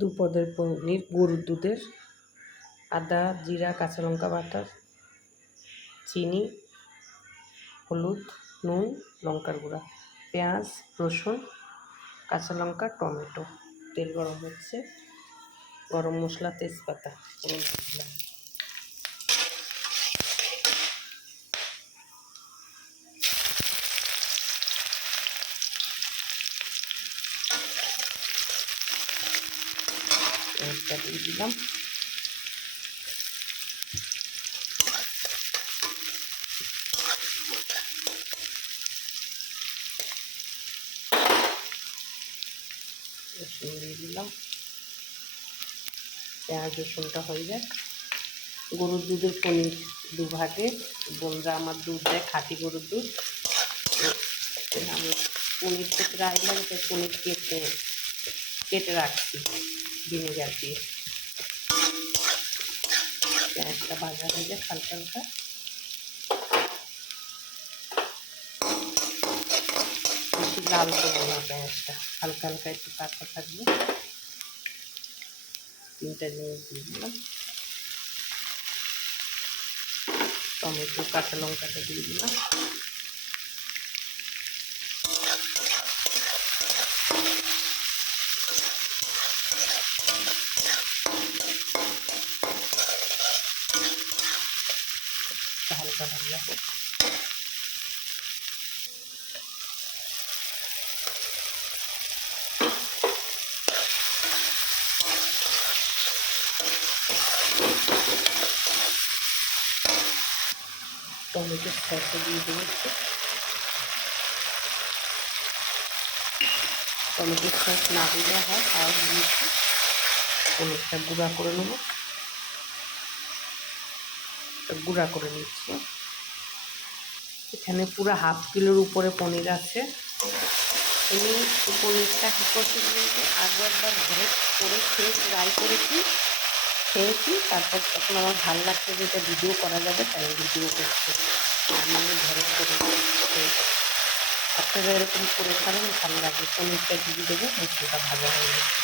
দু পদের পনির গরুর দুধের, আদা জিরা কাঁচা লঙ্কা বাটা, চিনি, হলুদ, নুন, লঙ্কার গুঁড়া, পেঁয়াজ, রসুন, কাঁচা লঙ্কা, টমেটো। তেল গরম হচ্ছে, গরম মশলা, তেজপাতা দিলাম। পেঁয়াজটা দিয়ে দিলাম। রসুন দিয়ে দিলাম। পেঁয়াজ রসুনটা হয়ে যাক। গরুর দুধের পনির দুভাগে, বোনরা আমার দুধ দেয়, খাঁটি গরুর দুধ। আমি পনির তো প্রায় লাগে, পনির কেটে রাখছি ভিনেগার দিয়ে। পেঁয়াজটা ভাজা হয়ে যায় হালকা হালকা। বেশি লাল করবো না পেঁয়াজটা, হালকা হালকা একটু পাকা থাকবে। 3টা জিনিস দিয়ে দিলাম। টমেটো কাঁচা লঙ্কাটা দিয়ে দিলাম। হালকা ভাজা হোক। টমেটো সসটা দিয়ে দেবো। টমেটো সস না দিলে হয়, আর দিয়েছি। পনিরটা গুঁড়া করে নেবো, গুঁড়া করে নিচ্ছি। এখানে পুরো ½ কিলোর উপরে পনির আছে। আমি পনিরটা কী করছি বলতে, আগে একবার ঘরে করে ট্রাই খেয়েছি। তারপর তখন আমার ভালো লাগছে যে এটা ভিডিও করা যাবে, তাই ভিডিও করছি। আমি ঘরে করে আপনারা এরকম করে খাবেন, ভালো লাগে। পনিরটা দিয়ে দেবো, মশলাটা ভাজা হয়ে গেছে।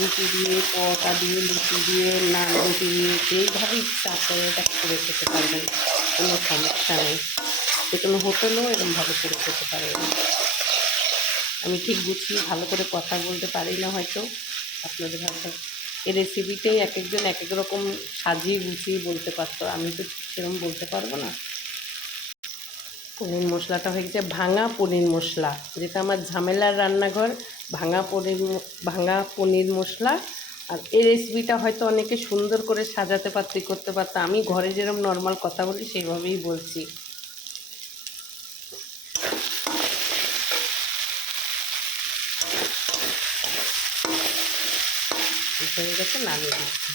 রুটি দিয়ে, পরোটা দিয়ে, লুচি দিয়ে, নান রুটি দিয়ে, যেইভাবে ইচ্ছা করে এটা করে খেতে পারবেন, কোনো সমস্যা নেই। যে কোনো হোটেলেও এরকমভাবে করে খেতে পারবেন। আমি ঠিক গুছিয়ে ভালো করে কথা বলতে পারি না হয়তো, আপনাদের হয়তো এই রেসিপিতেই এক একজন এক এক রকম সাজিয়ে গুছিয়ে বলতে পারতো, আমি তো সেরকম বলতে পারবো না। পনির মশলাটা হয়ে গেছে ভাঙা পনির মশলা, যেটা আমার ঝামেলার রান্নাঘর। ভাঙা পনির মশলা। আর এই রেসিপিটা হয়তো অনেকে সুন্দর করে সাজাতে পারতে, করতে পারতো। আমি ঘরে যেরকম নর্মাল কথা বলি সেইভাবেই বলছি। হয়ে গেছে, নামিয়ে দিচ্ছি।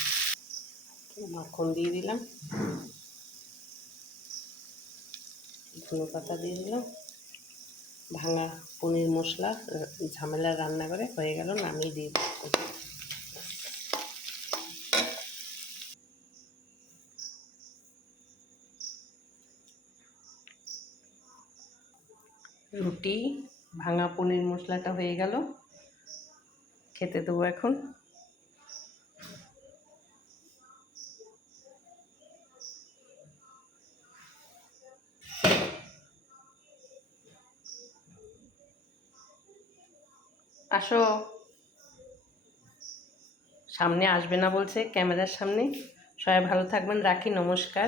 মাখন দিয়ে দিলাম, ধনে পাতা দিয়ে দিলাম। ভাঙা পনির মশলা ঝামেলা রান্নাঘরে হয়ে গেল, নামিয়ে দিয়ে দিচ্ছি। রুটি, ভাঙা পনির মশলাটা হয়ে গেল, খেতে দেবো এখন। আসো, সামনে আসবে না বলছে ক্যামেরার সামনে। সবাই ভালো থাকবেন, রাখি, নমস্কার।